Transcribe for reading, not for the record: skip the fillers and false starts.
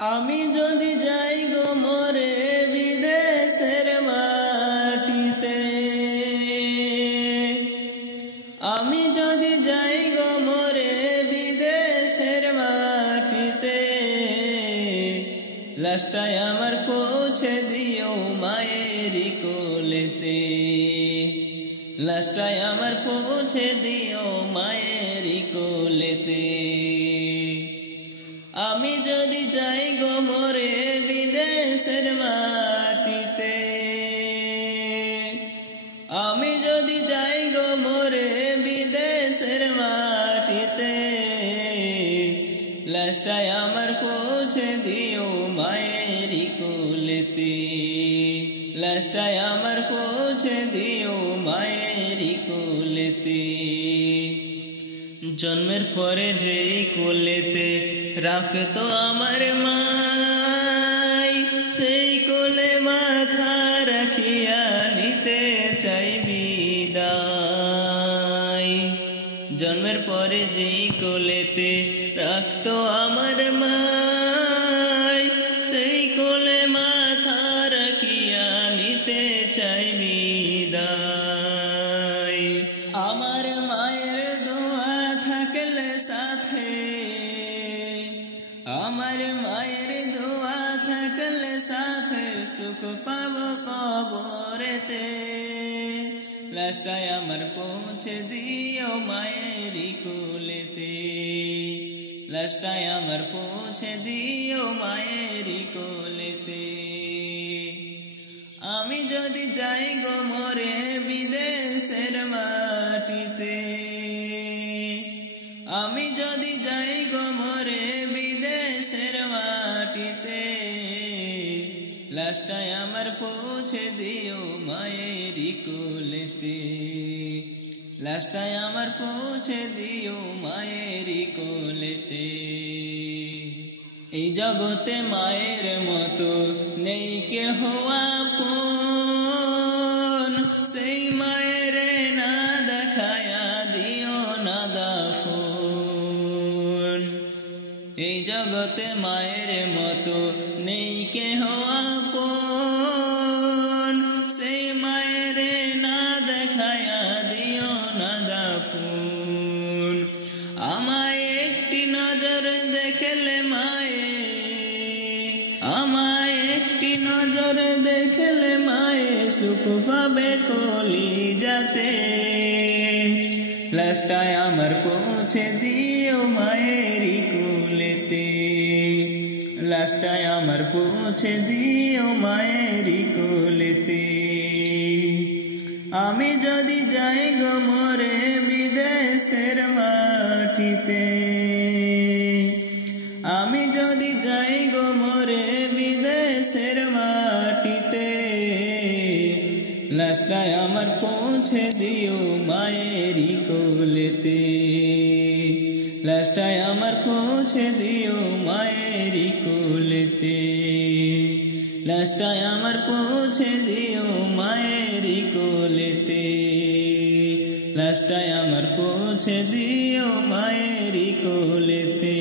আমি যদি যাই গো মরে বিদেশের মাটিতে, আমি যদি যাই গো মরে বিদেশের মাটিতে, লাশটাই আমার পৌঁছে দিও মায়েরই কোলেতে, লাশটাই আমার পৌঁছে দিও মায়েরই কোলেতে। আমি যদি যাই গো মরে বিদেশের মাটিতে, আমি যদি যাই গো মরে বিদেশের মাটিতে, লাশটাই আমার পৌঁছে দিও মায়েরই কোলেতে, লাশটাই আমার পৌঁছে দিও মায়েরই কোলেতে। জন্মের পরে যেই কোলেতে রাখতো আমার মাই, সেই কোলে মাথা রাখিয়া নিতে চাই বিদায়। জন্মের পরে যেই কোলেতে রাখতো আমার মাই, সেই কোলে মাথা রাখিয়া নিতে চাই বিদায়। আমার মায়ের দোয়া থাকলে সাথে, আমার মায়ের দোয়া থাকলে সাথে, সুখ পাবো কবরেতে। লাশটাই আমার পৌঁছে দিও মায়েরই কোলেতে, লাশটাই আমার পৌঁছে দিও মায়েরই কোলেতে। আমি যদি যাই গো মরে বিদেশের মাটিতে, আমি যদি যাই গো মরে বিদেশের মাটিতে, লাশটাই আমার পৌঁছে দিও মায়েরই কোলেতে, লাশটাই আমার পৌঁছে দিও মায়েরই কোলেতে। এই জগতে মায়ের মতো নেই কেহ আপন, সেই মায়ের না দেখায়া দিও না দাফন। এই জগতে মায়ের মতো নেই কেহ আপন, সেই মায়ের না দেখায়া দিও না দাফন। আমায় একটি নজর দেখলে মায়ে, আমায় একটি নজর দেখলে মায়ে, সুখ পাবে কলিজাতে। লাশটাই আমার পৌঁছে দিও মায়েরই কোলেতে, লাশটাই আমার পৌঁছে দিও মায়েরই কোলেতে। আমি যদি যাই গো মরে বিদেশের মাটিতে, আমি যদি যাই গো মরে বিদেশের মাটিতে, লাশটাই আমার পৌঁছে দিও মায়েরই কোলেতে, লাশটাই আমার পৌঁছে দিও মায়েরই কোলেতে, লাশটাই আমার পৌঁছে দিও মায়েরই কোলেতে, লাশটাই আমার পৌঁছে দিও মায়েরই কোলেতে।